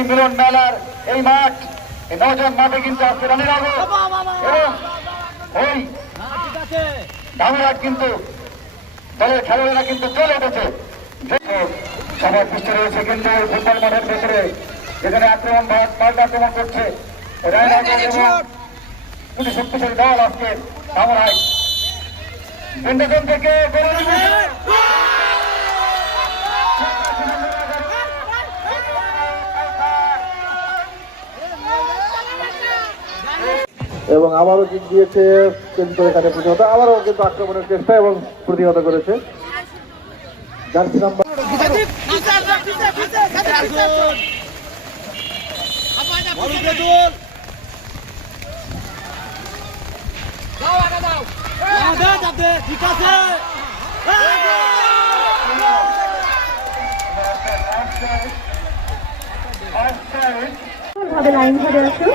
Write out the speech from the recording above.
এই মিলন মেলার এই মাঠ, এই নজন মাঠে কিন্তু আজকে রানীনগর এবং ওই ধামরাট কিন্তু দলের খেলোয়াড়রা কিন্তু চলে উঠেছে। সবার পৃষ্ঠে রয়েছে কিন্তু ফুটবল মাঠের ভেতরে, যেখানে আক্রমণ পাল্টা আক্রমণ করছে রানীনগর এবং দুটি শক্তিশালী দল আজকে ধামরাট বিন্দুজন থেকে এবং আবারও জিত দিয়েছে কিন্তু এখানে প্রতিহত, আবারও কিন্তু আক্রমণের চেষ্টা এবং প্রতিহত করেছে জার্সি নাম্বার ভাবে লাইন ধরে আসো।